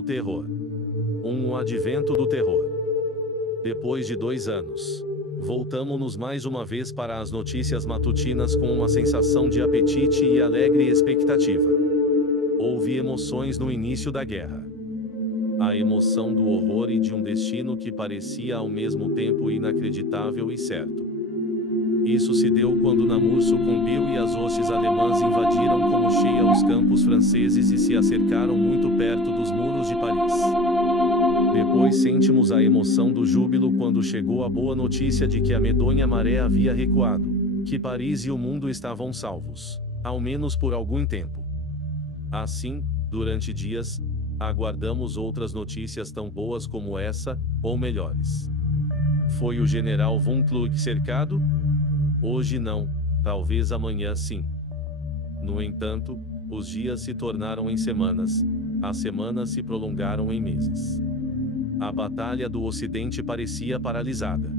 O terror. O advento do terror. Depois de 2 anos, voltamo-nos mais uma vez para as notícias matutinas com uma sensação de apetite e alegre expectativa. Houve emoções no início da guerra. A emoção do horror e de um destino que parecia ao mesmo tempo inacreditável e certo. Isso se deu quando Namur sucumbiu e as hostes alemãs invadiram como cheia os campos franceses e se acercaram muito perto dos muros de Paris. Depois sentimos a emoção do júbilo quando chegou a boa notícia de que a medonha maré havia recuado, que Paris e o mundo estavam salvos, ao menos por algum tempo. Assim, durante dias, aguardamos outras notícias tão boas como essa, ou melhores. Foi o general von Kluck cercado? Hoje não, talvez amanhã sim. No entanto, os dias se tornaram em semanas, as semanas se prolongaram em meses. A batalha do Ocidente parecia paralisada.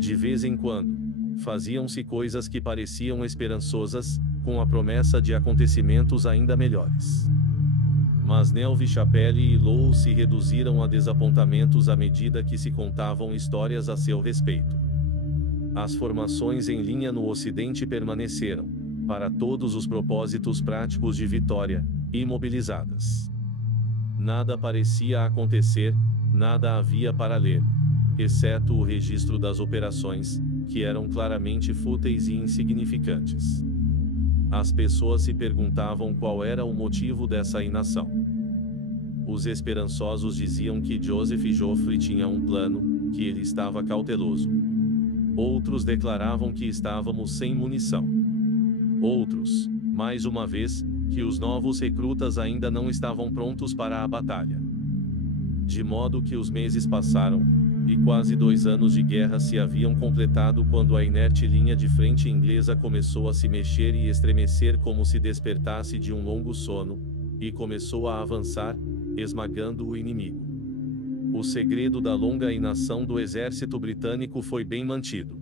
De vez em quando, faziam-se coisas que pareciam esperançosas, com a promessa de acontecimentos ainda melhores. Mas Neuve-Chapelle e Lowell se reduziram a desapontamentos à medida que se contavam histórias a seu respeito. As formações em linha no Ocidente permaneceram, para todos os propósitos práticos de vitória, imobilizadas. Nada parecia acontecer, nada havia para ler, exceto o registro das operações, que eram claramente fúteis e insignificantes. As pessoas se perguntavam qual era o motivo dessa inação. Os esperançosos diziam que Joseph Joffre tinha um plano, que ele estava cauteloso. Outros declaravam que estávamos sem munição. Outros, mais uma vez, que os novos recrutas ainda não estavam prontos para a batalha. De modo que os meses passaram, e quase 2 anos de guerra se haviam completado quando a inerte linha de frente inglesa começou a se mexer e estremecer como se despertasse de um longo sono, e começou a avançar, esmagando o inimigo. O segredo da longa inação do exército britânico foi bem mantido.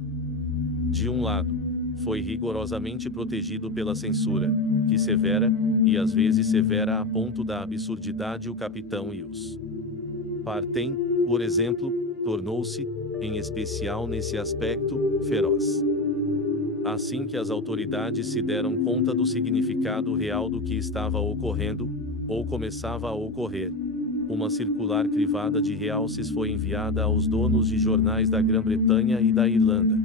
De um lado, foi rigorosamente protegido pela censura, que severa, e às vezes severa a ponto da absurdidade o capitão e os Partem, por exemplo, tornou-se, em especial nesse aspecto, feroz. Assim que as autoridades se deram conta do significado real do que estava ocorrendo, ou começava a ocorrer, uma circular crivada de realces foi enviada aos donos de jornais da Grã-Bretanha e da Irlanda.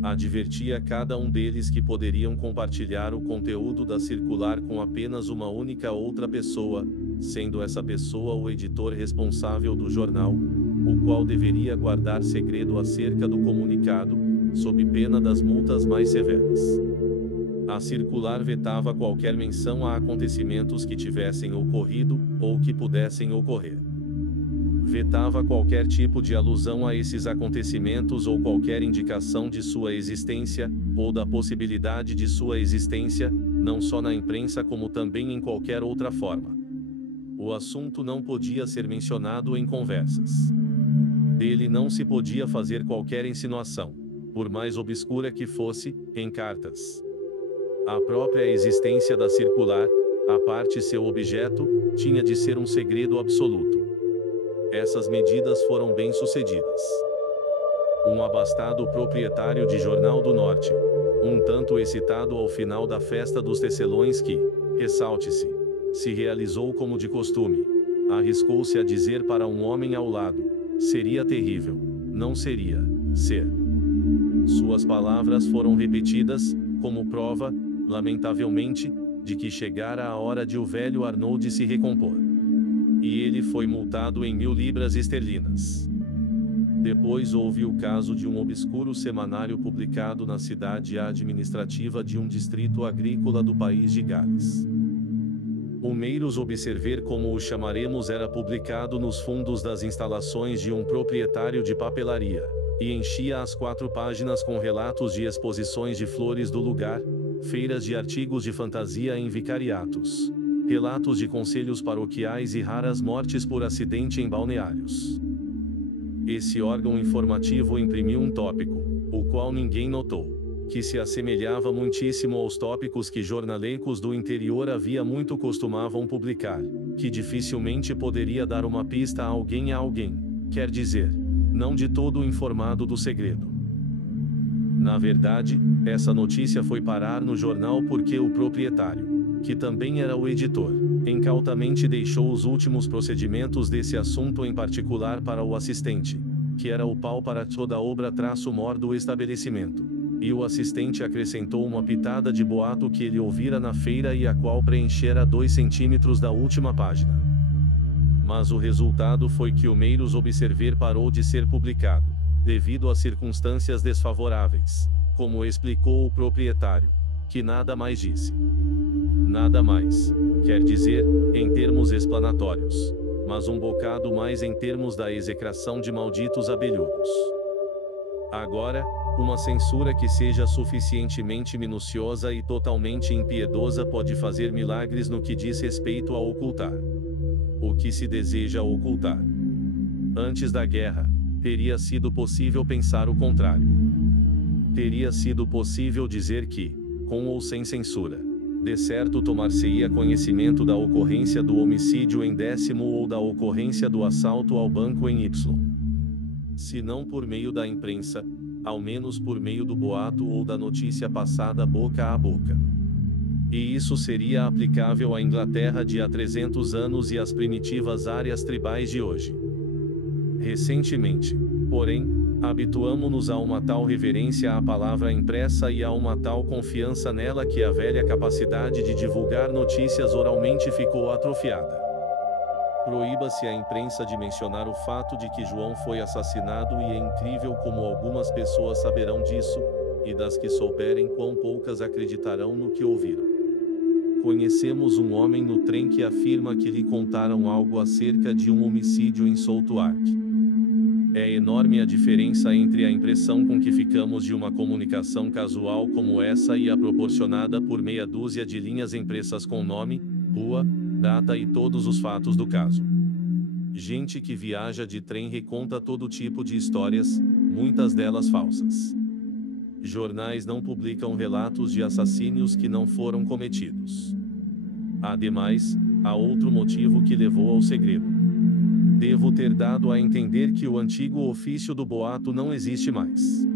Advertia cada um deles que poderiam compartilhar o conteúdo da circular com apenas uma única outra pessoa, sendo essa pessoa o editor responsável do jornal, o qual deveria guardar segredo acerca do comunicado, sob pena das multas mais severas. A circular vetava qualquer menção a acontecimentos que tivessem ocorrido, ou que pudessem ocorrer. Vetava qualquer tipo de alusão a esses acontecimentos ou qualquer indicação de sua existência, ou da possibilidade de sua existência, não só na imprensa como também em qualquer outra forma. O assunto não podia ser mencionado em conversas. Dele não se podia fazer qualquer insinuação, por mais obscura que fosse, em cartas. A própria existência da circular, a parte seu objeto, tinha de ser um segredo absoluto. Essas medidas foram bem-sucedidas. Um abastado proprietário de Jornal do Norte, um tanto excitado ao final da festa dos tecelões que, ressalte-se, se realizou como de costume, arriscou-se a dizer para um homem ao lado: seria terrível, não seria, ser. Suas palavras foram repetidas, como prova, lamentavelmente, de que chegara a hora de o velho Arnold se recompor. E ele foi multado em 1000 libras esterlinas. Depois houve o caso de um obscuro semanário publicado na cidade administrativa de um distrito agrícola do país de Gales. O Meiros Observer, como o chamaremos, era publicado nos fundos das instalações de um proprietário de papelaria, e enchia as 4 páginas com relatos de exposições de flores do lugar, feiras de artigos de fantasia em vicariatos, relatos de conselhos paroquiais e raras mortes por acidente em balneários. Esse órgão informativo imprimiu um tópico, o qual ninguém notou. que se assemelhava muitíssimo aos tópicos que jornaleiros do interior havia muito costumavam publicar, que dificilmente poderia dar uma pista a alguém, quer dizer, não de todo informado do segredo. Na verdade, essa notícia foi parar no jornal porque o proprietário, que também era o editor, incautamente deixou os últimos procedimentos desse assunto em particular para o assistente, que era o pau para toda a obra-mor do estabelecimento. E o assistente acrescentou uma pitada de boato que ele ouvira na feira e a qual preenchera 2 centímetros da última página. Mas o resultado foi que o Meiros Observer parou de ser publicado, devido a circunstâncias desfavoráveis, como explicou o proprietário, que nada mais disse. Nada mais, quer dizer, em termos explanatórios, mas um bocado mais em termos da execração de malditos abelhudos. Agora, uma censura que seja suficientemente minuciosa e totalmente impiedosa pode fazer milagres no que diz respeito a ocultar o que se deseja ocultar. Antes da guerra, teria sido possível pensar o contrário. Teria sido possível dizer que, com ou sem censura, de certo tomar-se-ia conhecimento da ocorrência do homicídio em 10º ou da ocorrência do assalto ao banco em Y. Se não por meio da imprensa, ao menos por meio do boato ou da notícia passada boca a boca. E isso seria aplicável à Inglaterra de há 300 anos e às primitivas áreas tribais de hoje. Recentemente, porém, habituamo-nos a uma tal reverência à palavra impressa e a uma tal confiança nela que a velha capacidade de divulgar notícias oralmente ficou atrofiada. Proíba-se a imprensa de mencionar o fato de que João foi assassinado e é incrível como algumas pessoas saberão disso, e das que souberem quão poucas acreditarão no que ouviram. Conhecemos um homem no trem que afirma que lhe contaram algo acerca de um homicídio em Southwark. É enorme a diferença entre a impressão com que ficamos de uma comunicação casual como essa e a proporcionada por meia dúzia de linhas impressas com nome, rua, data e todos os fatos do caso. Gente que viaja de trem reconta todo tipo de histórias, muitas delas falsas. Jornais não publicam relatos de assassínios que não foram cometidos. Ademais, há outro motivo que levou ao segredo. Devo ter dado a entender que o antigo ofício do boato não existe mais.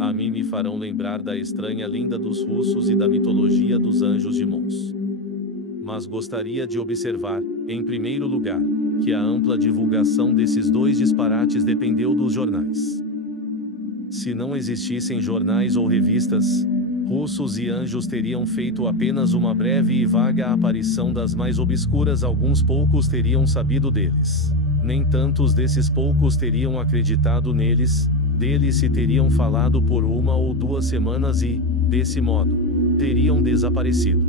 A mim me farão lembrar da estranha lenda dos russos e da mitologia dos anjos de Mons. Mas gostaria de observar, em primeiro lugar, que a ampla divulgação desses 2 disparates dependeu dos jornais. Se não existissem jornais ou revistas, russos e anjos teriam feito apenas uma breve e vaga aparição das mais obscuras. Alguns poucos teriam sabido deles. Nem tantos desses poucos teriam acreditado neles, deles se teriam falado por 1 ou 2 semanas e, desse modo, teriam desaparecido.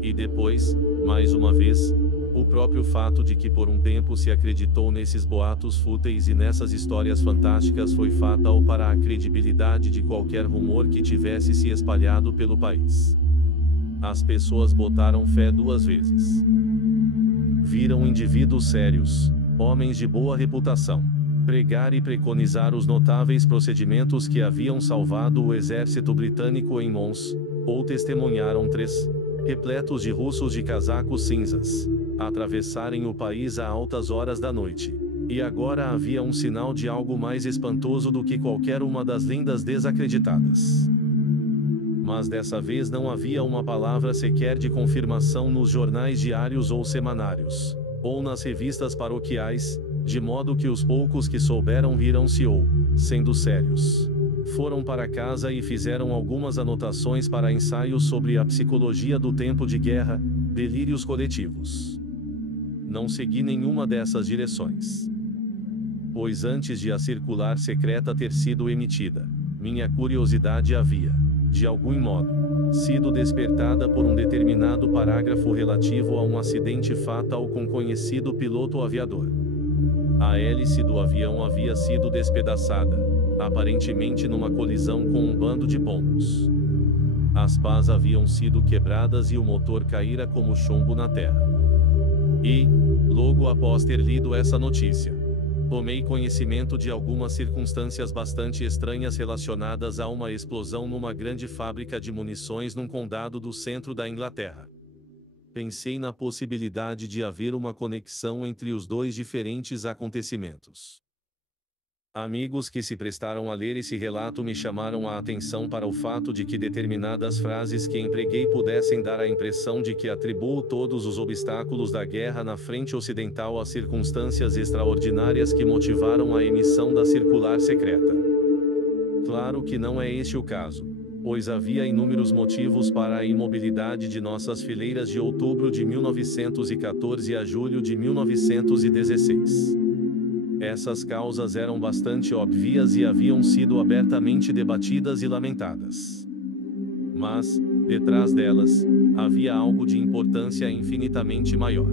E depois, mais uma vez, o próprio fato de que por um tempo se acreditou nesses boatos fúteis e nessas histórias fantásticas foi fatal para a credibilidade de qualquer rumor que tivesse se espalhado pelo país. As pessoas botaram fé 2 vezes. Viram indivíduos sérios, homens de boa reputação, pregar e preconizar os notáveis procedimentos que haviam salvado o exército britânico em Mons, ou testemunharam 3, repletos de russos de casacos cinzas, atravessarem o país a altas horas da noite. E agora havia um sinal de algo mais espantoso do que qualquer uma das lendas desacreditadas. Mas dessa vez não havia uma palavra sequer de confirmação nos jornais diários ou semanários, ou nas revistas paroquiais, de modo que os poucos que souberam riram-se ou, sendo sérios, foram para casa e fizeram algumas anotações para ensaios sobre a psicologia do tempo de guerra, delírios coletivos. Não segui nenhuma dessas direções. Pois antes de a circular secreta ter sido emitida, minha curiosidade havia, de algum modo, sido despertada por um determinado parágrafo relativo a um acidente fatal com conhecido piloto aviador. A hélice do avião havia sido despedaçada, aparentemente numa colisão com um bando de pombos. As pás haviam sido quebradas e o motor caíra como chumbo na terra. E, logo após ter lido essa notícia, Tomei conhecimento de algumas circunstâncias bastante estranhas relacionadas a uma explosão numa grande fábrica de munições num condado do centro da Inglaterra. Pensei na possibilidade de haver uma conexão entre os dois diferentes acontecimentos. Amigos que se prestaram a ler esse relato me chamaram a atenção para o fato de que determinadas frases que empreguei pudessem dar a impressão de que atribuo todos os obstáculos da guerra na frente ocidental às circunstâncias extraordinárias que motivaram a emissão da circular secreta. Claro que não é este o caso, pois havia inúmeros motivos para a imobilidade de nossas fileiras de outubro de 1914 a julho de 1916. Essas causas eram bastante óbvias e haviam sido abertamente debatidas e lamentadas. Mas, detrás delas, havia algo de importância infinitamente maior.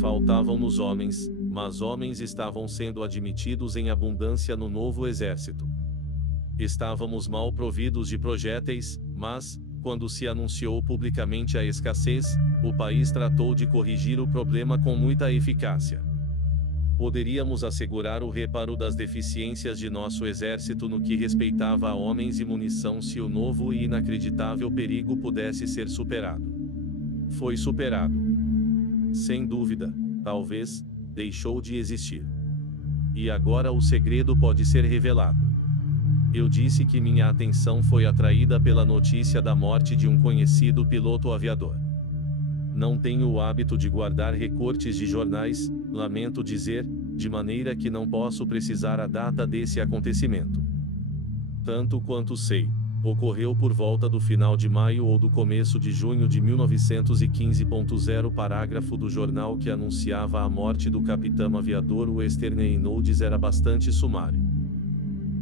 Faltavam-nos homens, mas homens estavam sendo admitidos em abundância no novo exército. Estávamos mal providos de projéteis, mas, quando se anunciou publicamente a escassez, o país tratou de corrigir o problema com muita eficácia. Poderíamos assegurar o reparo das deficiências de nosso exército no que respeitava a homens e munição se o novo e inacreditável perigo pudesse ser superado. Foi superado. Sem dúvida, talvez, deixou de existir. E agora o segredo pode ser revelado. Eu disse que minha atenção foi atraída pela notícia da morte de um conhecido piloto aviador. Não tenho o hábito de guardar recortes de jornais, lamento dizer, de maneira que não posso precisar a data desse acontecimento. Tanto quanto sei, ocorreu por volta do final de maio ou do começo de junho de 1915. Parágrafo do jornal que anunciava a morte do capitão aviador Western Reynolds era bastante sumário.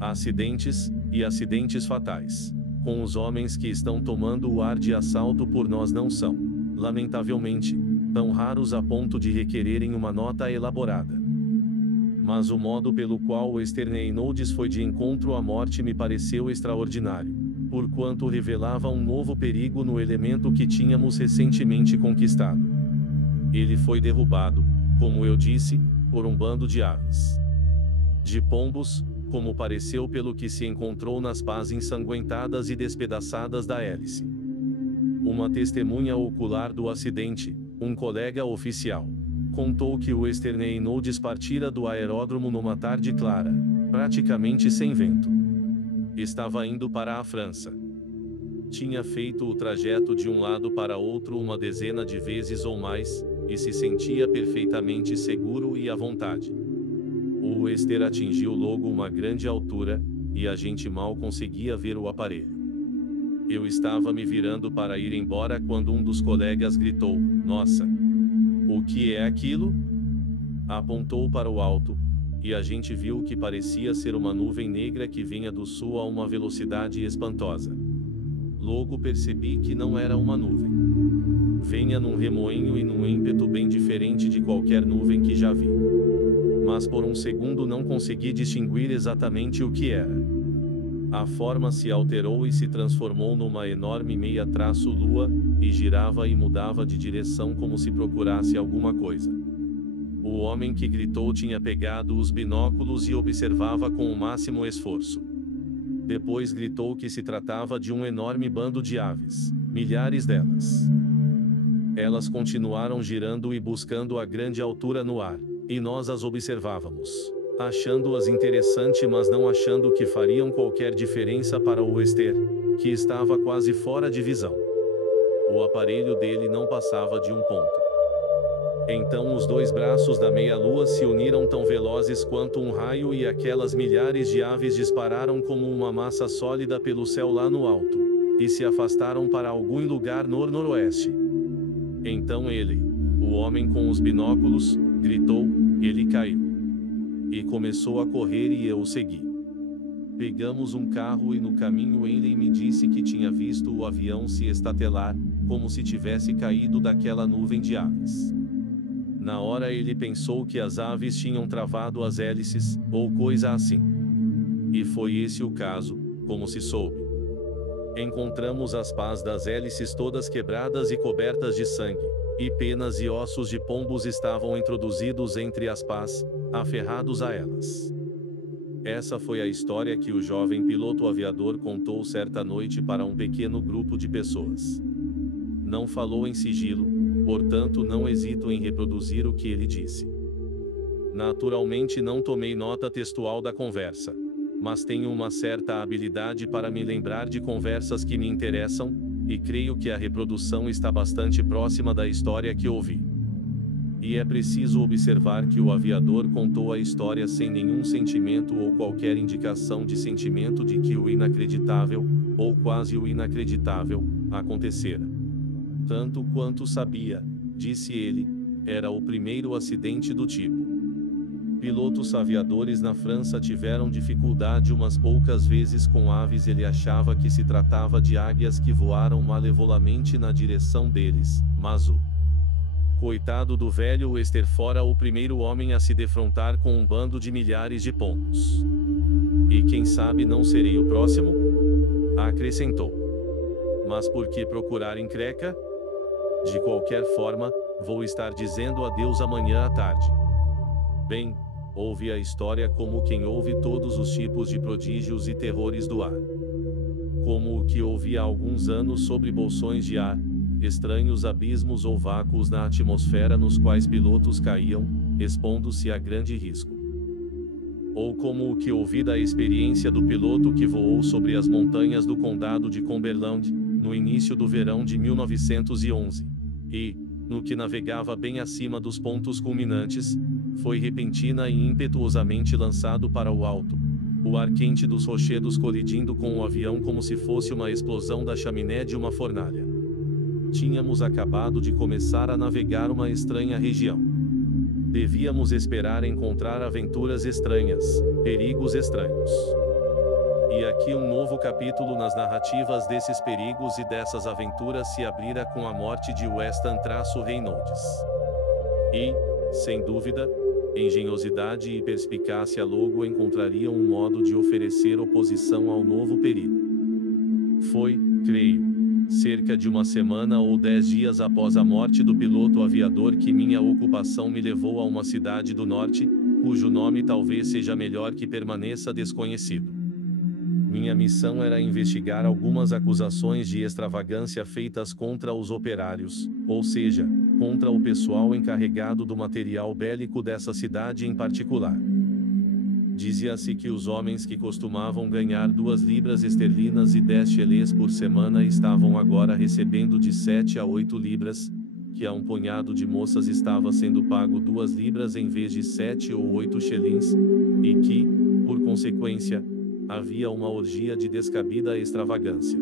Acidentes, e acidentes fatais, com os homens que estão tomando o ar de assalto por nós não são, lamentavelmente, tão raros a ponto de requererem uma nota elaborada. Mas o modo pelo qual Western Reynolds foi de encontro à morte me pareceu extraordinário, porquanto revelava um novo perigo no elemento que tínhamos recentemente conquistado. Ele foi derrubado, como eu disse, por um bando de aves. De pombos, como pareceu pelo que se encontrou nas pás ensanguentadas e despedaçadas da hélice. Uma testemunha ocular do acidente, um colega oficial, contou que o Western Reynolds partira do aeródromo numa tarde clara, praticamente sem vento. Estava indo para a França. Tinha feito o trajeto de um lado para outro uma dezena de vezes ou mais, e se sentia perfeitamente seguro e à vontade. O Western atingiu logo uma grande altura, e a gente mal conseguia ver o aparelho. Eu estava me virando para ir embora quando um dos colegas gritou: "Nossa! O que é aquilo?" Apontou para o alto, e a gente viu que parecia ser uma nuvem negra que vinha do sul a uma velocidade espantosa. Logo percebi que não era uma nuvem. Vinha num remoinho e num ímpeto bem diferente de qualquer nuvem que já vi. Mas por um segundo não consegui distinguir exatamente o que era. A forma se alterou e se transformou numa enorme meia-lua, e girava e mudava de direção como se procurasse alguma coisa. O homem que gritou tinha pegado os binóculos e observava com o máximo esforço. Depois gritou que se tratava de um enorme bando de aves, milhares delas. Elas continuaram girando e buscando a grande altura no ar, e nós as observávamos, achando-as interessante, mas não achando que fariam qualquer diferença para o Western, que estava quase fora de visão. O aparelho dele não passava de um ponto. Então os dois braços da meia-lua se uniram tão velozes quanto um raio e aquelas milhares de aves dispararam como uma massa sólida pelo céu lá no alto, e se afastaram para algum lugar no noroeste. Então ele, o homem com os binóculos, gritou, ele caiu. E começou a correr e eu o segui. Pegamos um carro e no caminho ele me disse que tinha visto o avião se estatelar, como se tivesse caído daquela nuvem de aves. Na hora ele pensou que as aves tinham travado as hélices, ou coisa assim. E foi esse o caso, como se soube. Encontramos as pás das hélices todas quebradas e cobertas de sangue, e penas e ossos de pombos estavam introduzidos entre as pás, aferrados a elas. Essa foi a história que o jovem piloto aviador contou certa noite para um pequeno grupo de pessoas. Não falou em sigilo, portanto não hesito em reproduzir o que ele disse. Naturalmente não tomei nota textual da conversa, mas tenho uma certa habilidade para me lembrar de conversas que me interessam, e creio que a reprodução está bastante próxima da história que ouvi. E é preciso observar que o aviador contou a história sem nenhum sentimento ou qualquer indicação de sentimento de que o inacreditável, ou quase o inacreditável, acontecera. Tanto quanto sabia, disse ele, era o primeiro acidente do tipo. Pilotos aviadores na França tiveram dificuldade umas poucas vezes com aves. Ele achava que se tratava de águias que voaram malevolamente na direção deles, mas o coitado do velho Wester fora o primeiro homem a se defrontar com um bando de milhares de pombos. E quem sabe não serei o próximo? Acrescentou. Mas por que procurar encrenca? De qualquer forma, vou estar dizendo adeus amanhã à tarde. Bem, ouve a história como quem ouve todos os tipos de prodígios e terrores do ar. Como o que ouvi há alguns anos sobre bolsões de ar, estranhos abismos ou vácuos na atmosfera nos quais pilotos caíam, expondo-se a grande risco. Ou como o que ouvi da experiência do piloto que voou sobre as montanhas do condado de Cumberland, no início do verão de 1911, e, no que navegava bem acima dos pontos culminantes, foi repentina e impetuosamente lançado para o alto, o ar quente dos rochedos colidindo com o avião como se fosse uma explosão da chaminé de uma fornalha. Tínhamos acabado de começar a navegar uma estranha região. Devíamos esperar encontrar aventuras estranhas, perigos estranhos. E aqui um novo capítulo nas narrativas desses perigos e dessas aventuras se abrira com a morte de Weston-Reynolds. E, sem dúvida, engenhosidade e perspicácia logo encontrariam um modo de oferecer oposição ao novo perigo. Foi, creio, cerca de uma semana ou 10 dias após a morte do piloto aviador que minha ocupação me levou a uma cidade do norte, cujo nome talvez seja melhor que permaneça desconhecido. Minha missão era investigar algumas acusações de extravagância feitas contra os operários, ou seja, contra o pessoal encarregado do material bélico dessa cidade em particular. Dizia-se que os homens que costumavam ganhar 2 libras esterlinas e 10 chelês por semana estavam agora recebendo de 7 a 8 libras, que a um punhado de moças estava sendo pago 2 libras em vez de 7 ou 8 chelins, e que, por consequência, havia uma orgia de descabida extravagância.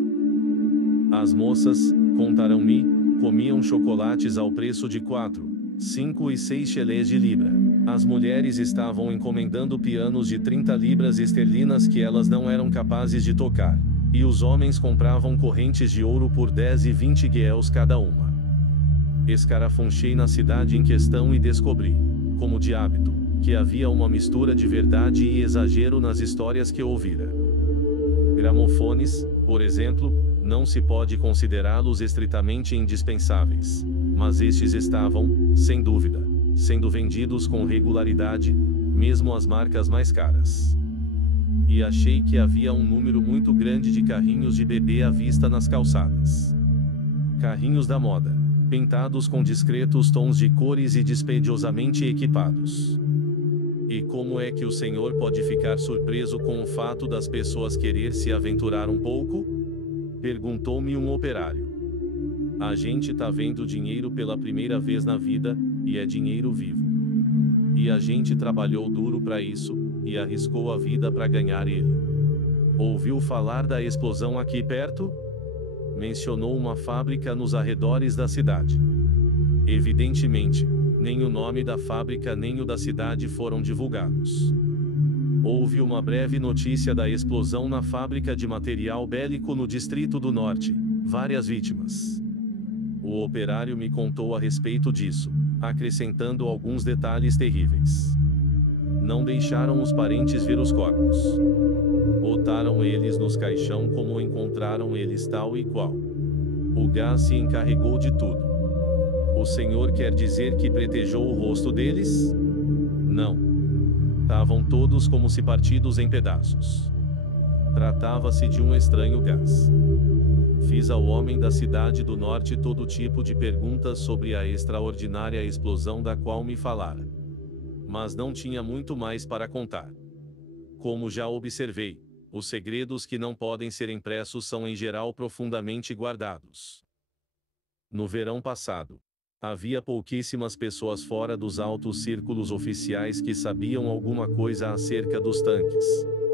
As moças, contaram-me, comiam chocolates ao preço de 4, 5 e 6 chelês de libra. As mulheres estavam encomendando pianos de 30 libras esterlinas que elas não eram capazes de tocar, e os homens compravam correntes de ouro por 10 e 20 guinéus cada uma. Escarafunchei na cidade em questão e descobri, como de hábito, que havia uma mistura de verdade e exagero nas histórias que ouvira. Gramofones, por exemplo, não se pode considerá-los estritamente indispensáveis, mas estes estavam, sem dúvida, sendo vendidos com regularidade, mesmo as marcas mais caras. E achei que havia um número muito grande de carrinhos de bebê à vista nas calçadas. Carrinhos da moda, pintados com discretos tons de cores e dispediosamente equipados. E como é que o senhor pode ficar surpreso com o fato das pessoas querer se aventurar um pouco? Perguntou-me um operário. A gente tá vendo dinheiro pela primeira vez na vida, e é dinheiro vivo. E a gente trabalhou duro para isso, e arriscou a vida para ganhar ele. Ouviu falar da explosão aqui perto? Mencionou uma fábrica nos arredores da cidade. Evidentemente, nem o nome da fábrica nem o da cidade foram divulgados. Houve uma breve notícia da explosão na fábrica de material bélico no Distrito do Norte, várias vítimas. O operário me contou a respeito disso, acrescentando alguns detalhes terríveis. Não deixaram os parentes ver os corpos. Botaram eles nos caixão como encontraram eles tal e qual. O gás se encarregou de tudo. O senhor quer dizer que pretejou o rosto deles? Não. Estavam todos como se partidos em pedaços. Tratava-se de um estranho gás. Fiz ao homem da cidade do norte todo tipo de perguntas sobre a extraordinária explosão da qual me falara. Mas não tinha muito mais para contar. Como já observei, os segredos que não podem ser impressos são em geral profundamente guardados. No verão passado, havia pouquíssimas pessoas fora dos altos círculos oficiais que sabiam alguma coisa acerca dos tanques,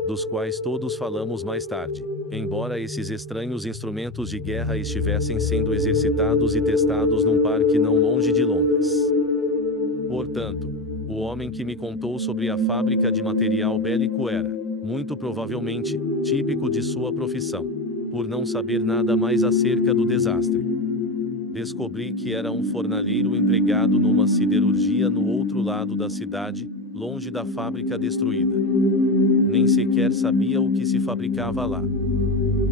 dos quais todos falamos mais tarde, embora esses estranhos instrumentos de guerra estivessem sendo exercitados e testados num parque não longe de Londres. Portanto, o homem que me contou sobre a fábrica de material bélico era, muito provavelmente, típico de sua profissão, por não saber nada mais acerca do desastre. Descobri que era um fornalheiro empregado numa siderurgia no outro lado da cidade, longe da fábrica destruída. Nem sequer sabia o que se fabricava lá.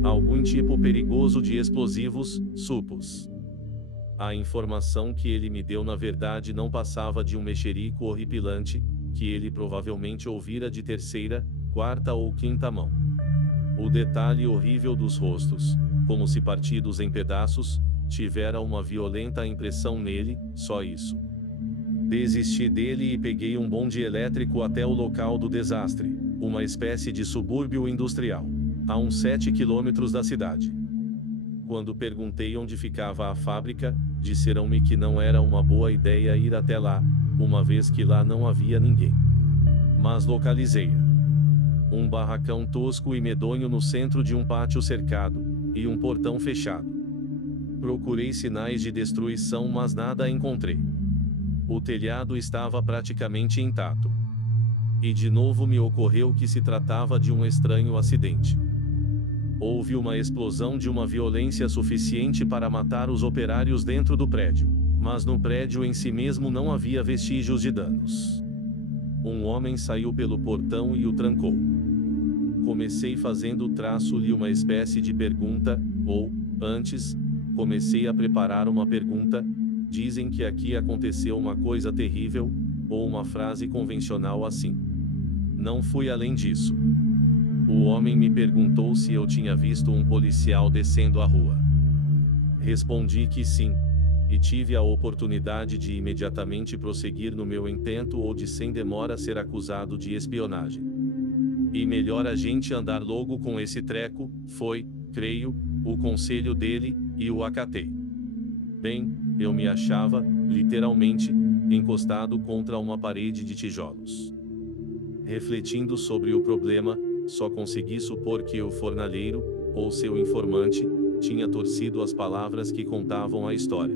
Algum tipo perigoso de explosivos, supus. A informação que ele me deu na verdade não passava de um mexerico horripilante, que ele provavelmente ouvira de terceira, quarta ou quinta mão. O detalhe horrível dos rostos, como se partidos em pedaços, tivera uma violenta impressão nele, só isso. Desisti dele e peguei um bonde elétrico até o local do desastre, uma espécie de subúrbio industrial, a uns 7 quilômetros da cidade. Quando perguntei onde ficava a fábrica, disseram-me que não era uma boa ideia ir até lá, uma vez que lá não havia ninguém. Mas localizei-a. Um barracão tosco e medonho no centro de um pátio cercado, e um portão fechado. Procurei sinais de destruição, mas nada encontrei. O telhado estava praticamente intacto. E de novo me ocorreu que se tratava de um estranho acidente. Houve uma explosão de uma violência suficiente para matar os operários dentro do prédio, mas no prédio em si mesmo não havia vestígios de danos. Um homem saiu pelo portão e o trancou. Comecei fazendo traço-lhe uma espécie de pergunta, ou, antes, comecei a preparar uma pergunta. Dizem que aqui aconteceu uma coisa terrível, ou uma frase convencional assim. Não fui além disso. O homem me perguntou se eu tinha visto um policial descendo a rua. Respondi que sim, e tive a oportunidade de imediatamente prosseguir no meu intento ou de sem demora ser acusado de espionagem. E melhor a gente andar logo com esse treco, foi, creio, o conselho dele, e o acatei. Bem, eu me achava, literalmente, encostado contra uma parede de tijolos. Refletindo sobre o problema, só consegui supor que o fornalheiro, ou seu informante, tinha torcido as palavras que contavam a história.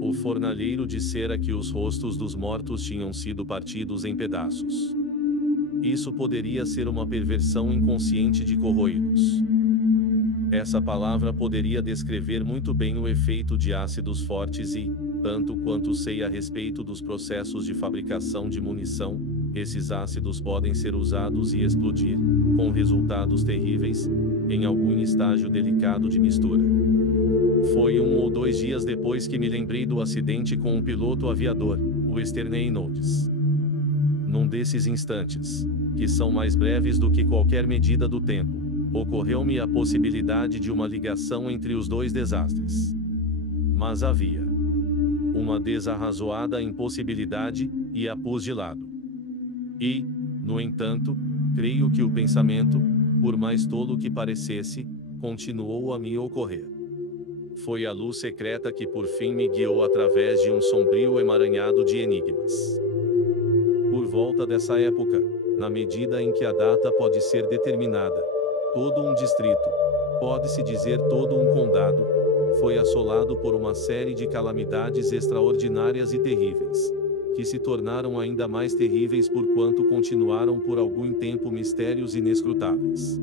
O fornalheiro dissera que os rostos dos mortos tinham sido partidos em pedaços. Isso poderia ser uma perversão inconsciente de corroídos. Essa palavra poderia descrever muito bem o efeito de ácidos fortes e, tanto quanto sei a respeito dos processos de fabricação de munição, esses ácidos podem ser usados e explodir, com resultados terríveis, em algum estágio delicado de mistura. Foi 1 ou 2 dias depois que me lembrei do acidente com um piloto aviador, o Sterling Nodes. Num desses instantes, que são mais breves do que qualquer medida do tempo, ocorreu-me a possibilidade de uma ligação entre os dois desastres. Mas havia uma desarrazoada impossibilidade, e a pus de lado. E, no entanto, creio que o pensamento, por mais tolo que parecesse, continuou a me ocorrer. Foi a luz secreta que por fim me guiou através de um sombrio emaranhado de enigmas. Por volta dessa época, na medida em que a data pode ser determinada, todo um distrito, pode-se dizer todo um condado, foi assolado por uma série de calamidades extraordinárias e terríveis, que se tornaram ainda mais terríveis por quanto continuaram por algum tempo mistérios inescrutáveis.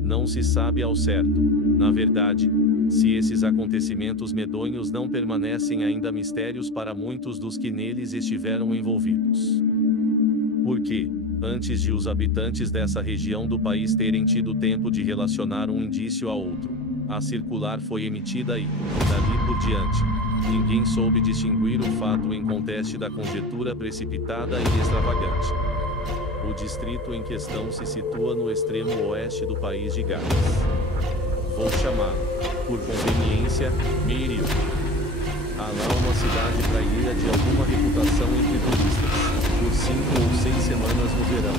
Não se sabe ao certo, na verdade, se esses acontecimentos medonhos não permanecem ainda mistérios para muitos dos que neles estiveram envolvidos. Porque, antes de os habitantes dessa região do país terem tido tempo de relacionar um indício a outro, a circular foi emitida e, dali por diante, ninguém soube distinguir o fato em conteste da conjectura precipitada e extravagante. O distrito em questão se situa no extremo oeste do país de Gales. Vou chamá-lo, por conveniência, Meirion. Há lá uma cidade praieira de alguma reputação entre turistas, por 5 ou 6 semanas no verão.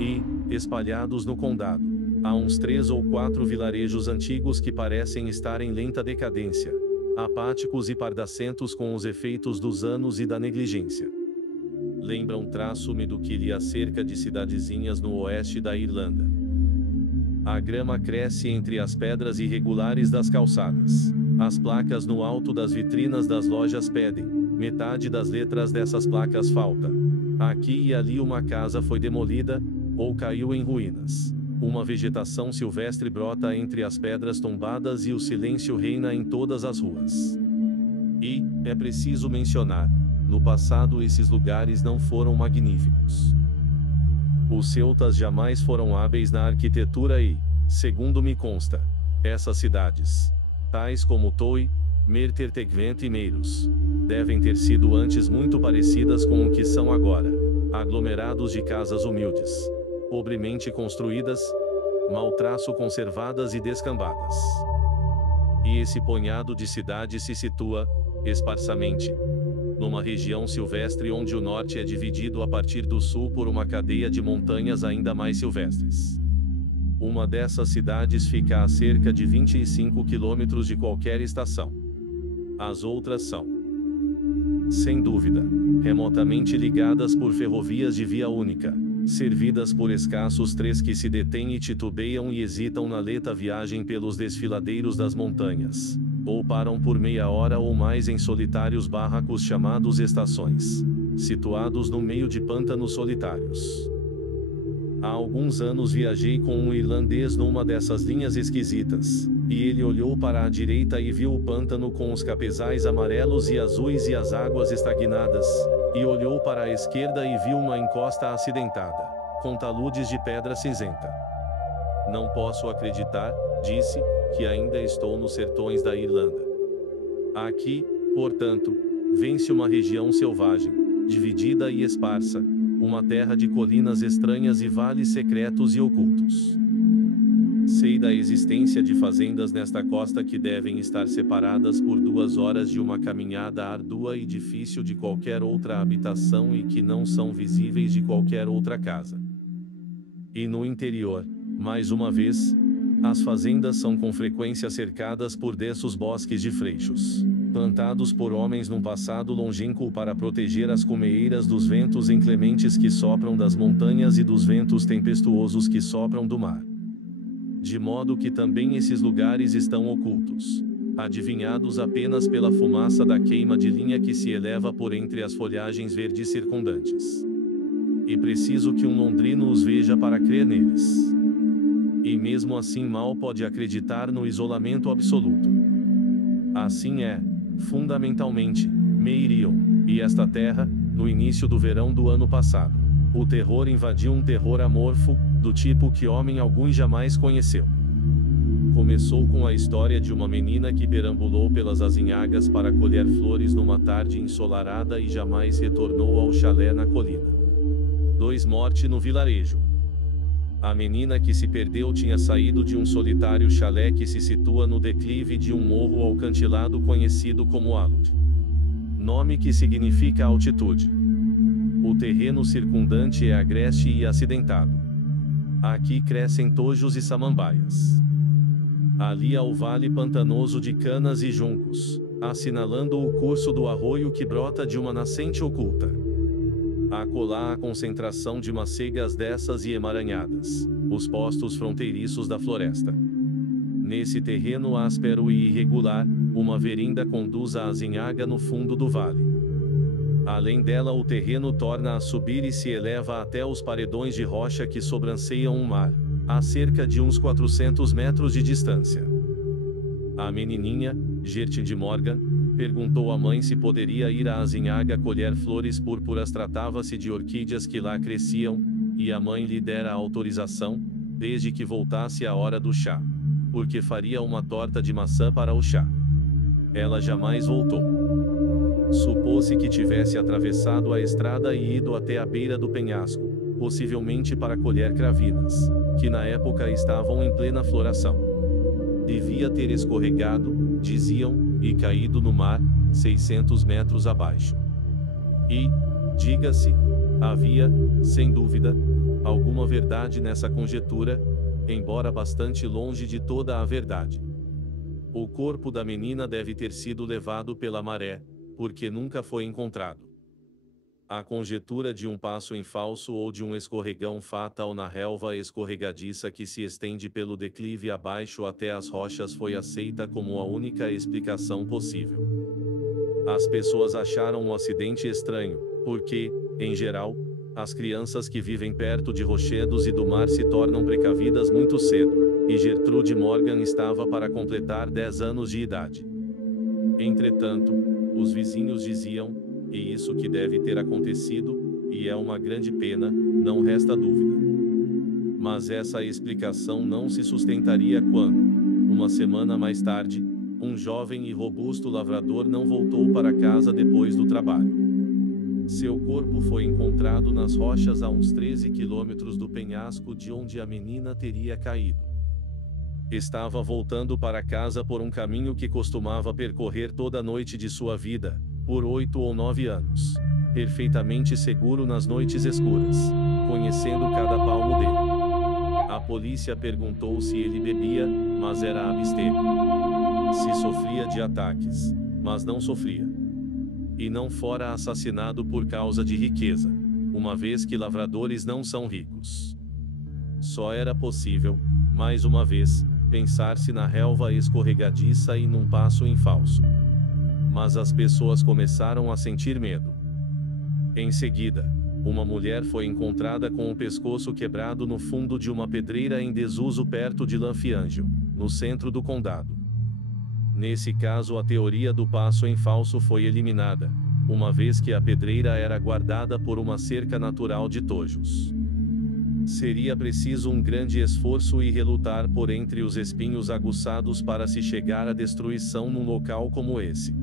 E, espalhados no condado, há uns 3 ou 4 vilarejos antigos que parecem estar em lenta decadência, apáticos e pardacentos com os efeitos dos anos e da negligência. Lembra um traço úmido que lhe há cerca de cidadezinhas no oeste da Irlanda. A grama cresce entre as pedras irregulares das calçadas. As placas no alto das vitrinas das lojas pedem. Metade das letras dessas placas falta. Aqui e ali uma casa foi demolida, ou caiu em ruínas. Uma vegetação silvestre brota entre as pedras tombadas e o silêncio reina em todas as ruas. E, é preciso mencionar, no passado esses lugares não foram magníficos. Os celtas jamais foram hábeis na arquitetura e, segundo me consta, essas cidades, tais como Toi, Merthyr Tecvent e Meiros, devem ter sido antes muito parecidas com o que são agora, aglomerados de casas humildes, pobremente construídas, mau traço conservadas e descambadas. E esse punhado de cidades se situa, esparsamente, numa região silvestre onde o norte é dividido a partir do sul por uma cadeia de montanhas ainda mais silvestres. Uma dessas cidades fica a cerca de 25 quilômetros de qualquer estação. As outras são, sem dúvida, remotamente ligadas por ferrovias de via única, servidas por escassos trens que se detêm e titubeiam e hesitam na lenta viagem pelos desfiladeiros das montanhas, ou param por meia hora ou mais em solitários barracos chamados estações, situados no meio de pântanos solitários. Há alguns anos viajei com um irlandês numa dessas linhas esquisitas, e ele olhou para a direita e viu o pântano com os capezais amarelos e azuis e as águas estagnadas, e olhou para a esquerda e viu uma encosta acidentada, com taludes de pedra cinzenta. Não posso acreditar, disse, que ainda estou nos sertões da Irlanda. Aqui, portanto, vence uma região selvagem, dividida e esparsa, uma terra de colinas estranhas e vales secretos e ocultos. Sei da existência de fazendas nesta costa que devem estar separadas por 2 horas de uma caminhada árdua e difícil de qualquer outra habitação e que não são visíveis de qualquer outra casa. E no interior, mais uma vez, as fazendas são com frequência cercadas por densos bosques de freixos, plantados por homens num passado longínquo para proteger as cumeeiras dos ventos inclementes que sopram das montanhas e dos ventos tempestuosos que sopram do mar. De modo que também esses lugares estão ocultos, adivinhados apenas pela fumaça da queima de linha que se eleva por entre as folhagens verdes circundantes. E preciso que um londrino os veja para crer neles. E mesmo assim mal pode acreditar no isolamento absoluto. Assim é, fundamentalmente, Meirion, e esta terra, no início do verão do ano passado, o terror invadiu um terror amorfo, do tipo que homem algum jamais conheceu. Começou com a história de uma menina que perambulou pelas azinhagas para colher flores numa tarde ensolarada e jamais retornou ao chalé na colina. 2 Morte no vilarejo. A menina que se perdeu tinha saído de um solitário chalé que se situa no declive de um morro alcantilado conhecido como Alud. Nome que significa altitude. O terreno circundante é agreste e acidentado. Aqui crescem tojos e samambaias. Ali há o vale pantanoso de canas e juncos, assinalando o curso do arroio que brota de uma nascente oculta. Acolá a concentração de macegas dessas e emaranhadas, os postos fronteiriços da floresta. Nesse terreno áspero e irregular, uma verinda conduz à azinhaga no fundo do vale. Além dela o terreno torna a subir e se eleva até os paredões de rocha que sobranceiam o mar, a cerca de uns 400 metros de distância. A menininha, Gertrude Morgan, perguntou à mãe se poderia ir à azinhaga colher flores púrpuras. Tratava-se de orquídeas que lá cresciam, e a mãe lhe dera a autorização, desde que voltasse a hora do chá, porque faria uma torta de maçã para o chá. Ela jamais voltou. Supôs-se que tivesse atravessado a estrada e ido até a beira do penhasco, possivelmente para colher cravinas, que na época estavam em plena floração. Devia ter escorregado, diziam, e caído no mar, 600 metros abaixo. E, diga-se, havia, sem dúvida, alguma verdade nessa conjectura, embora bastante longe de toda a verdade. O corpo da menina deve ter sido levado pela maré, porque nunca foi encontrado. A conjectura de um passo em falso ou de um escorregão fatal na relva escorregadiça que se estende pelo declive abaixo até as rochas foi aceita como a única explicação possível. As pessoas acharam um acidente estranho, porque, em geral, as crianças que vivem perto de rochedos e do mar se tornam precavidas muito cedo, e Gertrude Morgan estava para completar 10 anos de idade. Entretanto, os vizinhos diziam, e isso que deve ter acontecido, e é uma grande pena, não resta dúvida. Mas essa explicação não se sustentaria quando, uma semana mais tarde, um jovem e robusto lavrador não voltou para casa depois do trabalho. Seu corpo foi encontrado nas rochas a uns 13 quilômetros do penhasco de onde a menina teria caído. Estava voltando para casa por um caminho que costumava percorrer toda a noite de sua vida, por 8 ou 9 anos. Perfeitamente seguro nas noites escuras, conhecendo cada palmo dele. A polícia perguntou se ele bebia, mas era abstêmio. Se sofria de ataques, mas não sofria. E não fora assassinado por causa de riqueza, uma vez que lavradores não são ricos. Só era possível, mais uma vez, pensar-se na relva escorregadiça e num passo em falso. Mas as pessoas começaram a sentir medo. Em seguida, uma mulher foi encontrada com o pescoço quebrado no fundo de uma pedreira em desuso perto de Lanfiangel, no centro do condado. Nesse caso, a teoria do passo em falso foi eliminada, uma vez que a pedreira era guardada por uma cerca natural de tojos. Seria preciso um grande esforço e relutar por entre os espinhos aguçados para se chegar à destruição num local como esse.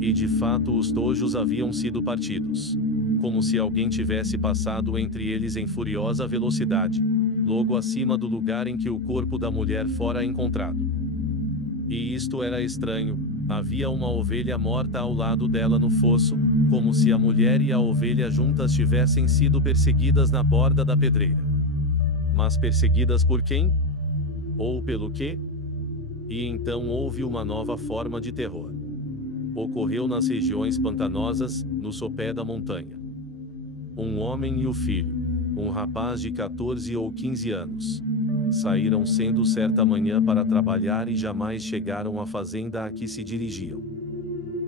E de fato os tojos haviam sido partidos, como se alguém tivesse passado entre eles em furiosa velocidade, logo acima do lugar em que o corpo da mulher fora encontrado. E isto era estranho, havia uma ovelha morta ao lado dela no fosso, como se a mulher e a ovelha juntas tivessem sido perseguidas na borda da pedreira. Mas perseguidas por quem? Ou pelo quê? E então houve uma nova forma de terror. Ocorreu nas regiões pantanosas, no sopé da montanha. Um homem e o filho, um rapaz de 14 ou 15 anos, saíram cedo certa manhã para trabalhar e jamais chegaram à fazenda a que se dirigiam.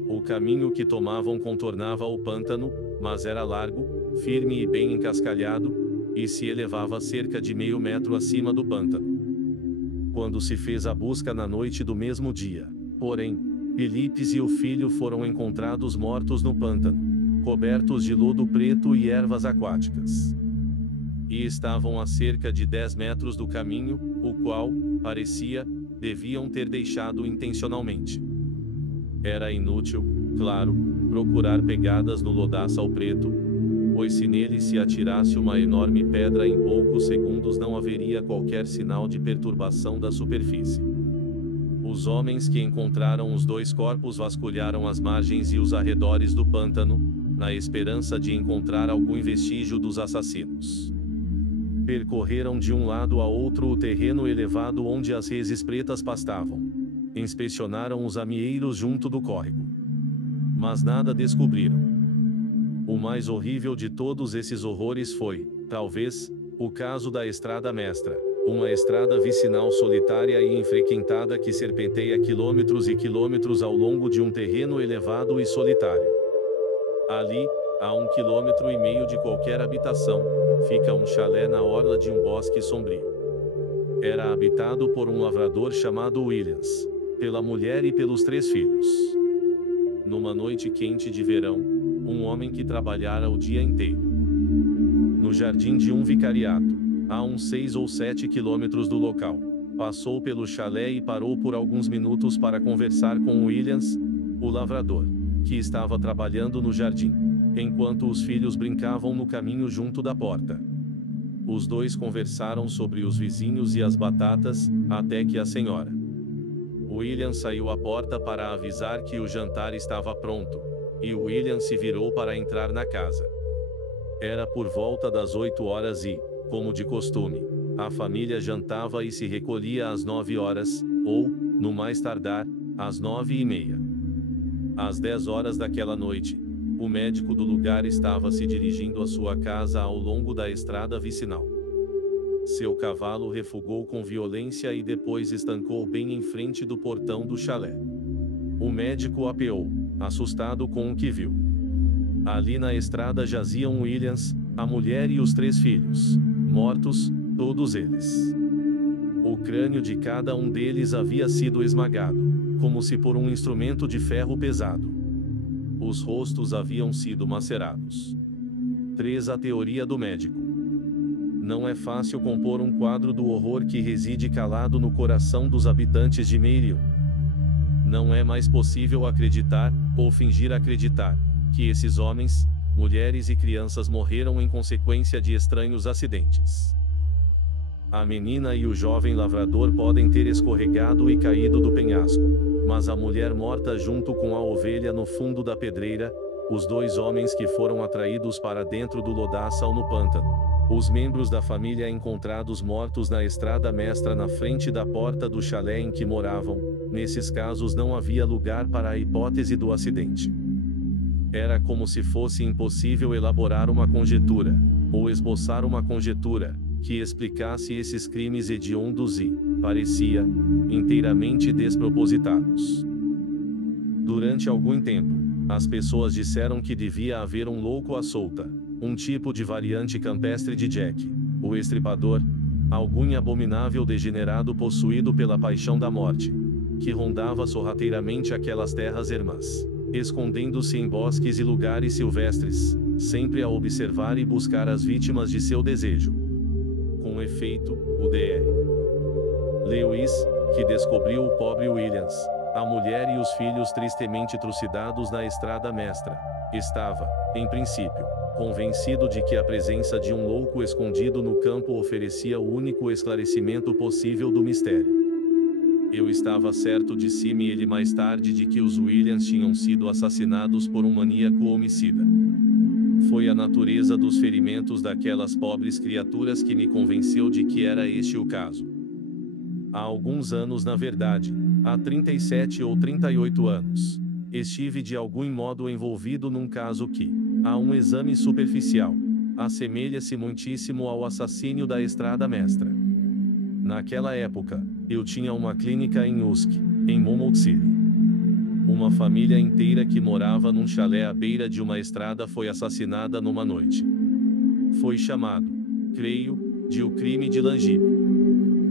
O caminho que tomavam contornava o pântano, mas era largo, firme e bem encascalhado, e se elevava cerca de meio metro acima do pântano. Quando se fez a busca na noite do mesmo dia, porém, Phillips e o filho foram encontrados mortos no pântano, cobertos de lodo preto e ervas aquáticas. E estavam a cerca de 10 metros do caminho, o qual, parecia, deviam ter deixado intencionalmente. Era inútil, claro, procurar pegadas no lodaçal preto, pois se nele se atirasse uma enorme pedra em poucos segundos não haveria qualquer sinal de perturbação da superfície. Os homens que encontraram os dois corpos vasculharam as margens e os arredores do pântano, na esperança de encontrar algum vestígio dos assassinos. Percorreram de um lado a outro o terreno elevado onde as reses pretas pastavam. Inspecionaram os amieiros junto do córrego. Mas nada descobriram. O mais horrível de todos esses horrores foi, talvez, o caso da Estrada Mestra. Uma estrada vicinal solitária e infrequentada que serpenteia quilômetros e quilômetros ao longo de um terreno elevado e solitário. Ali, a 1,5 km de qualquer habitação, fica um chalé na orla de um bosque sombrio. Era habitado por um lavrador chamado Williams, pela mulher e pelos 3 filhos. Numa noite quente de verão, um homem que trabalhara o dia inteiro no jardim de um vicariato, a uns 6 ou 7 quilômetros do local, passou pelo chalé e parou por alguns minutos para conversar com Williams, o lavrador, que estava trabalhando no jardim, enquanto os filhos brincavam no caminho junto da porta. Os dois conversaram sobre os vizinhos e as batatas, até que a senhora William saiu à porta para avisar que o jantar estava pronto, e William se virou para entrar na casa. Era por volta das 8 horas e, como de costume, a família jantava e se recolhia às 9 horas, ou, no mais tardar, às 9h30. Às 10 horas daquela noite, o médico do lugar estava se dirigindo à sua casa ao longo da estrada vicinal. Seu cavalo refugou com violência e depois estancou bem em frente do portão do chalé. O médico apeou, assustado com o que viu. Ali na estrada jaziam Williams, a mulher e os 3 filhos, mortos, todos eles. O crânio de cada um deles havia sido esmagado, como se por um instrumento de ferro pesado. Os rostos haviam sido macerados. 3. A teoria do médico. Não é fácil compor um quadro do horror que reside calado no coração dos habitantes de Meirion. Não é mais possível acreditar, ou fingir acreditar, que esses homens, mulheres e crianças morreram em consequência de estranhos acidentes. A menina e o jovem lavrador podem ter escorregado e caído do penhasco, mas a mulher morta junto com a ovelha no fundo da pedreira, os 2 homens que foram atraídos para dentro do lodaçal no pântano, os membros da família encontrados mortos na estrada mestra na frente da porta do chalé em que moravam, nesses casos não havia lugar para a hipótese do acidente. Era como se fosse impossível elaborar uma conjetura, ou esboçar uma conjetura, que explicasse esses crimes hediondos e, parecia, inteiramente despropositados. Durante algum tempo, as pessoas disseram que devia haver um louco à solta, um tipo de variante campestre de Jack, o Estripador, algum abominável degenerado possuído pela paixão da morte, que rondava sorrateiramente aquelas terras ermas, escondendo-se em bosques e lugares silvestres, sempre a observar e buscar as vítimas de seu desejo. Com efeito, o Dr. Lewis, que descobriu o pobre Williams, a mulher e os filhos tristemente trucidados na estrada mestra, estava, em princípio, convencido de que a presença de um louco escondido no campo oferecia o único esclarecimento possível do mistério. Eu estava certo, disse-me ele mais tarde, de que os Williams tinham sido assassinados por um maníaco homicida. Foi a natureza dos ferimentos daquelas pobres criaturas que me convenceu de que era este o caso. Há alguns anos, na verdade, há 37 ou 38 anos, estive de algum modo envolvido num caso que, a um exame superficial, assemelha-se muitíssimo ao assassínio da estrada mestra. Naquela época, eu tinha uma clínica em Usk, em Monmouth City. Uma família inteira que morava num chalé à beira de uma estrada foi assassinada numa noite. Foi chamado, creio, de o crime de Langib.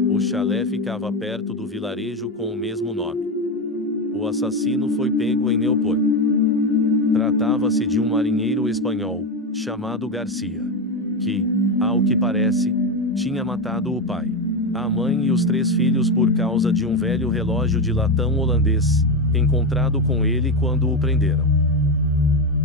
O chalé ficava perto do vilarejo com o mesmo nome. O assassino foi pego em Newport. Tratava-se de um marinheiro espanhol, chamado Garcia, que, ao que parece, tinha matado o pai, a mãe e os 3 filhos por causa de um velho relógio de latão holandês, encontrado com ele quando o prenderam.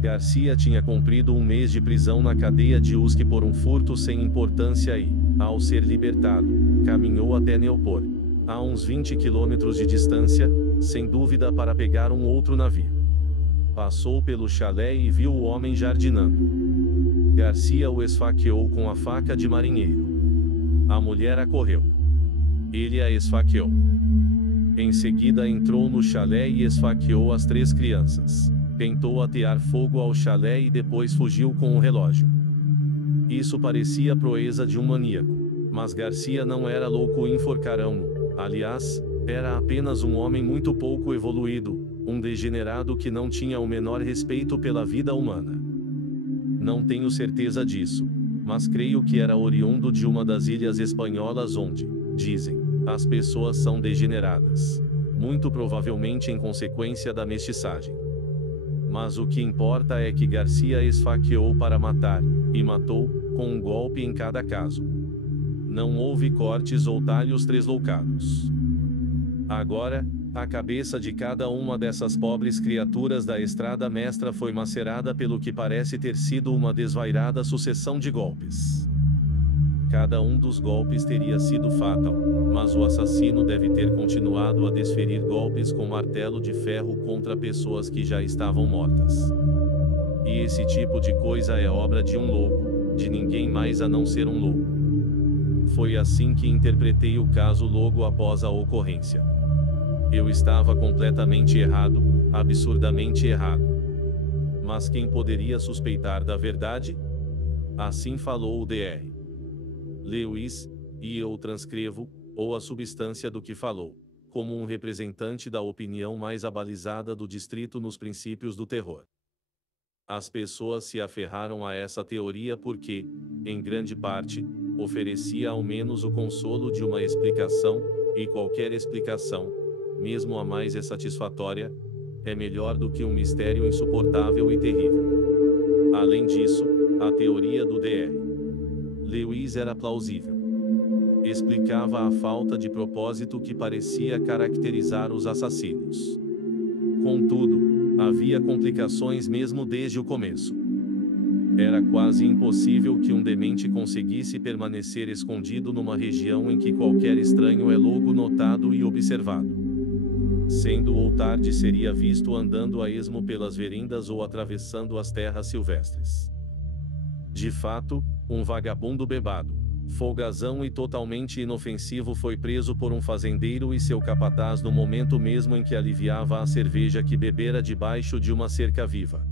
Garcia tinha cumprido 1 mês de prisão na cadeia de Usk por um furto sem importância e, ao ser libertado, caminhou até Newport, a uns 20 quilômetros de distância, sem dúvida para pegar um outro navio. Passou pelo chalé e viu o homem jardinando. Garcia o esfaqueou com a faca de marinheiro. A mulher acorreu. Ele a esfaqueou. Em seguida entrou no chalé e esfaqueou as 3 crianças. Tentou atear fogo ao chalé e depois fugiu com o relógio. Isso parecia a proeza de um maníaco, mas Garcia não era louco, enforcarão-no. Aliás, era apenas um homem muito pouco evoluído, um degenerado que não tinha o menor respeito pela vida humana. Não tenho certeza disso, mas creio que era oriundo de uma das ilhas espanholas onde, dizem, as pessoas são degeneradas, muito provavelmente em consequência da mestiçagem. Mas o que importa é que Garcia esfaqueou para matar, e matou, com um golpe em cada caso. Não houve cortes ou talhos tresloucados. Agora, a cabeça de cada uma dessas pobres criaturas da estrada mestra foi macerada pelo que parece ter sido uma desvairada sucessão de golpes. Cada um dos golpes teria sido fatal, mas o assassino deve ter continuado a desferir golpes com martelo de ferro contra pessoas que já estavam mortas. E esse tipo de coisa é obra de um louco, de ninguém mais a não ser um louco. Foi assim que interpretei o caso logo após a ocorrência. Eu estava completamente errado, absurdamente errado. Mas quem poderia suspeitar da verdade? Assim falou o Dr. Lewis, e eu transcrevo, ou a substância do que falou, como um representante da opinião mais abalizada do distrito nos princípios do terror. As pessoas se aferraram a essa teoria porque, em grande parte, oferecia ao menos o consolo de uma explicação, e qualquer explicação, mesmo a mais satisfatória, é melhor do que um mistério insuportável e terrível. Além disso, a teoria do Dr. Lewis era plausível. Explicava a falta de propósito que parecia caracterizar os assassinos. Contudo, havia complicações mesmo desde o começo. Era quase impossível que um demente conseguisse permanecer escondido numa região em que qualquer estranho é logo notado e observado. Cedo ou tarde seria visto andando a esmo pelas veredas ou atravessando as terras silvestres. De fato, um vagabundo bebado, folgazão e totalmente inofensivo foi preso por um fazendeiro e seu capataz no momento mesmo em que aliviava a cerveja que bebera debaixo de uma cerca viva.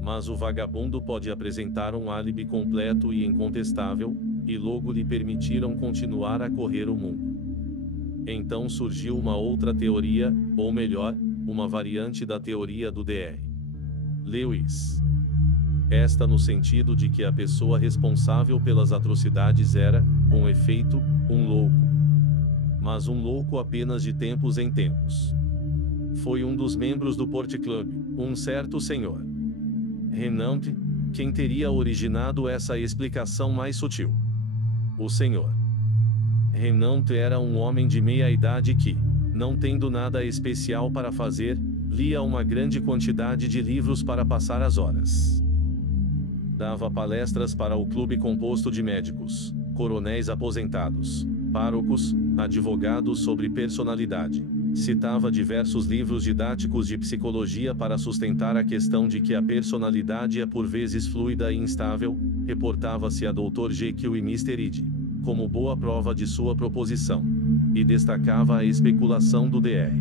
Mas o vagabundo pode apresentar um álibi completo e incontestável, e logo lhe permitiram continuar a correr o mundo. Então surgiu uma outra teoria, ou melhor, uma variante da teoria do Dr. Lewis. Esta no sentido de que a pessoa responsável pelas atrocidades era, com efeito, um louco. Mas um louco apenas de tempos em tempos. Foi um dos membros do Port Club, um certo senhor Renault, quem teria originado essa explicação mais sutil. O senhor Renault era um homem de meia idade que, não tendo nada especial para fazer, lia uma grande quantidade de livros para passar as horas. Dava palestras para o clube composto de médicos, coronéis aposentados, párocos, advogados sobre personalidade. Citava diversos livros didáticos de psicologia para sustentar a questão de que a personalidade é por vezes fluida e instável. Reportava-se a Dr. Jekyll e Mr. Hyde, como boa prova de sua proposição. E destacava a especulação do Dr.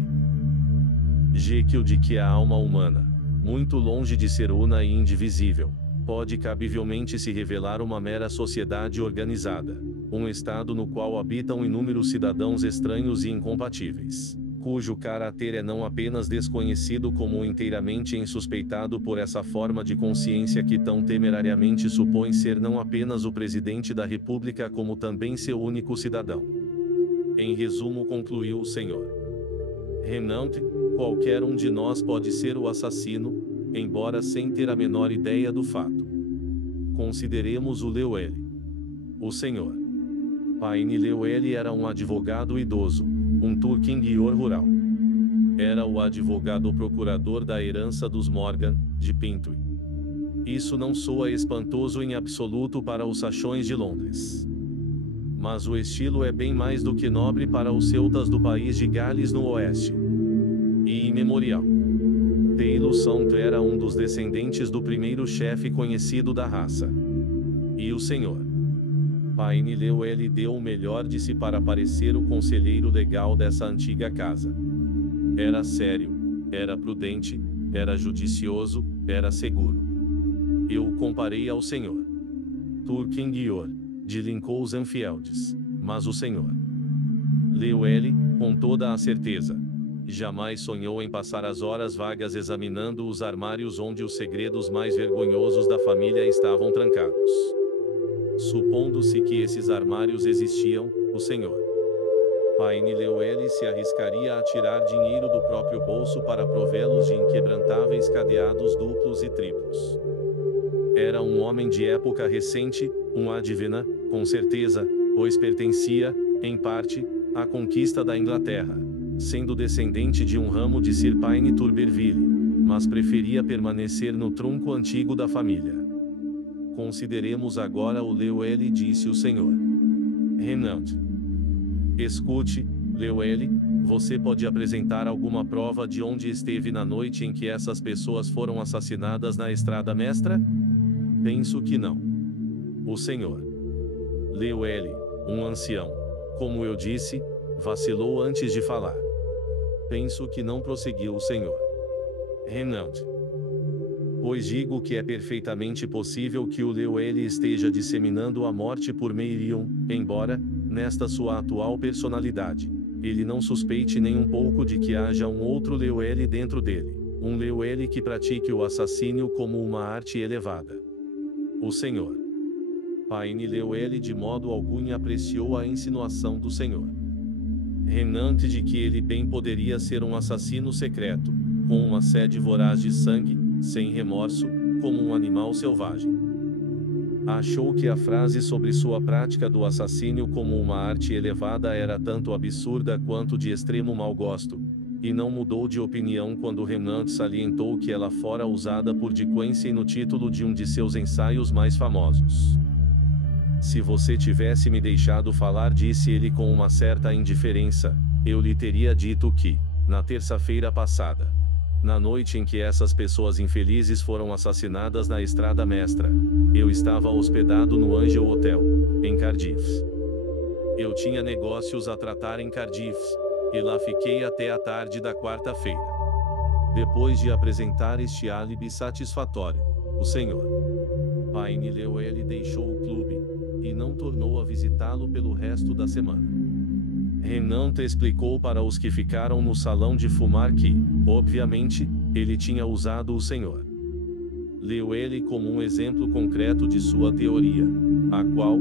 Jekyll de que a alma humana, muito longe de ser una e indivisível, pode cabivelmente se revelar uma mera sociedade organizada, um estado no qual habitam inúmeros cidadãos estranhos e incompatíveis, cujo caráter é não apenas desconhecido como inteiramente insuspeitado por essa forma de consciência que tão temerariamente supõe ser não apenas o presidente da República como também seu único cidadão. Em resumo, concluiu o senhor Renault, qualquer um de nós pode ser o assassino, embora sem ter a menor ideia do fato. Consideremos o Lewis. O senhor Paine Lewis era um advogado idoso, um Turquinguior rural. Era o advogado procurador da herança dos Morgan, de Pintwee. Isso não soa espantoso em absoluto para os sachões de Londres. Mas o estilo é bem mais do que nobre para os celtas do país de Gales no oeste. E imemorial. Taylor Santo era um dos descendentes do primeiro chefe conhecido da raça. E o senhor Paine Lewis deu o melhor de si para parecer o conselheiro legal dessa antiga casa. Era sério, era prudente, era judicioso, era seguro. Eu o comparei ao senhor Turquinguior, de Lincoln Fields, mas o senhor Lewis, com toda a certeza, jamais sonhou em passar as horas vagas examinando os armários onde os segredos mais vergonhosos da família estavam trancados. Supondo-se que esses armários existiam, o senhor Paine Lewis se arriscaria a tirar dinheiro do próprio bolso para provê-los de inquebrantáveis cadeados duplos e triplos. Era um homem de época recente, um adivina, com certeza, pois pertencia, em parte, à conquista da Inglaterra, sendo descendente de um ramo de Sir Paine Turberville, mas preferia permanecer no tronco antigo da família. Consideremos agora o Leuele, disse o Senhor. Renan. Escute, Leuele, você pode apresentar alguma prova de onde esteve na noite em que essas pessoas foram assassinadas na estrada mestra? Penso que não. O Senhor. Leuele, um ancião, como eu disse, vacilou antes de falar. Penso que não, prosseguiu o Senhor. Renan. Pois digo que é perfeitamente possível que o Leuele esteja disseminando a morte por Meirion, embora, nesta sua atual personalidade, ele não suspeite nem um pouco de que haja um outro Leuele dentro dele, um Leuele que pratique o assassínio como uma arte elevada. O Senhor. Paine Leuele de modo algum apreciou a insinuação do Senhor. Renante de que ele bem poderia ser um assassino secreto, com uma sede voraz de sangue, sem remorso, como um animal selvagem. Achou que a frase sobre sua prática do assassínio como uma arte elevada era tanto absurda quanto de extremo mau gosto, e não mudou de opinião quando Renant salientou que ela fora usada por Dickens no título de um de seus ensaios mais famosos. Se você tivesse me deixado falar, disse ele com uma certa indiferença, eu lhe teria dito que, na terça-feira passada, na noite em que essas pessoas infelizes foram assassinadas na Estrada Mestra, eu estava hospedado no Angel Hotel, em Cardiff. Eu tinha negócios a tratar em Cardiff, e lá fiquei até a tarde da quarta-feira. Depois de apresentar este álibi satisfatório, o Sr. Paine Leuele deixou o clube, e não tornou a visitá-lo pelo resto da semana. Renan explicou para os que ficaram no salão de fumar que, obviamente, ele tinha usado o Sr. Leuele como um exemplo concreto de sua teoria, a qual,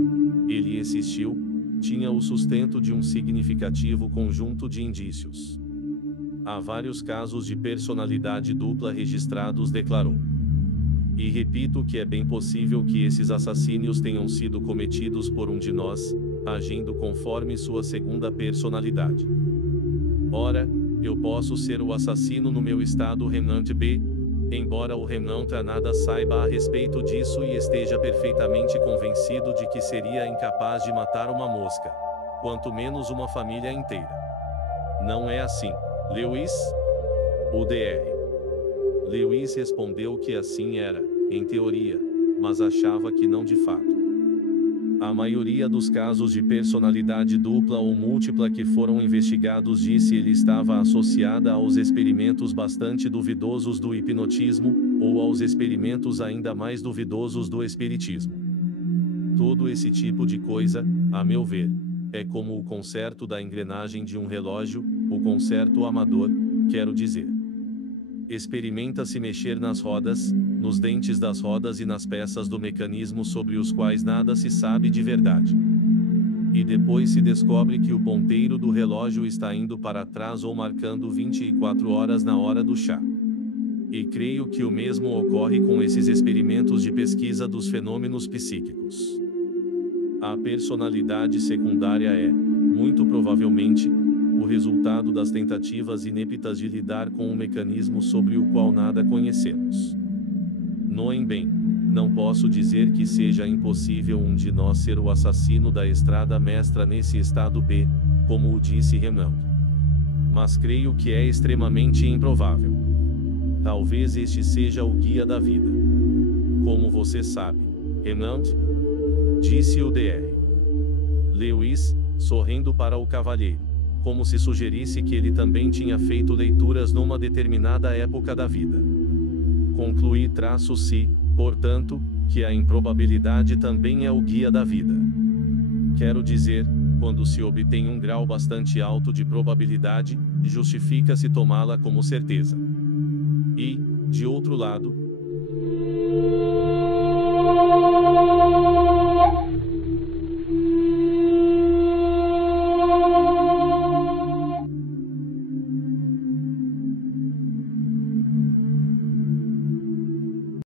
ele insistiu, tinha o sustento de um significativo conjunto de indícios. Há vários casos de personalidade dupla registrados, declarou. E repito que é bem possível que esses assassínios tenham sido cometidos por um de nós, agindo conforme sua segunda personalidade. Ora, eu posso ser o assassino no meu estado Renant B, embora o Renant A nada saiba a respeito disso e esteja perfeitamente convencido de que seria incapaz de matar uma mosca, quanto menos uma família inteira. Não é assim, Lewis? O Dr. Lewis respondeu que assim era, em teoria, mas achava que não de fato. A maioria dos casos de personalidade dupla ou múltipla que foram investigados, disse ele, estava associada aos experimentos bastante duvidosos do hipnotismo, ou aos experimentos ainda mais duvidosos do espiritismo. Todo esse tipo de coisa, a meu ver, é como o conserto da engrenagem de um relógio, o conserto amador, quero dizer. Experimenta-se mexer nas rodas, nos dentes das rodas e nas peças do mecanismo sobre os quais nada se sabe de verdade. E depois se descobre que o ponteiro do relógio está indo para trás ou marcando 24 horas na hora do chá. E creio que o mesmo ocorre com esses experimentos de pesquisa dos fenômenos psíquicos. A personalidade secundária é, muito provavelmente, o resultado das tentativas ineptas de lidar com um mecanismo sobre o qual nada conhecemos. Noem bem, não posso dizer que seja impossível um de nós ser o assassino da Estrada Mestra nesse estado B, como o disse Renan. Mas creio que é extremamente improvável. Talvez este seja o guia da vida. Como você sabe, Renan? Disse o Dr. Lewis, sorrindo para o cavalheiro, como se sugerisse que ele também tinha feito leituras numa determinada época da vida. Concluí -se, portanto, que a improbabilidade também é o guia da vida. Quero dizer, quando se obtém um grau bastante alto de probabilidade, justifica-se tomá-la como certeza. E, de outro lado,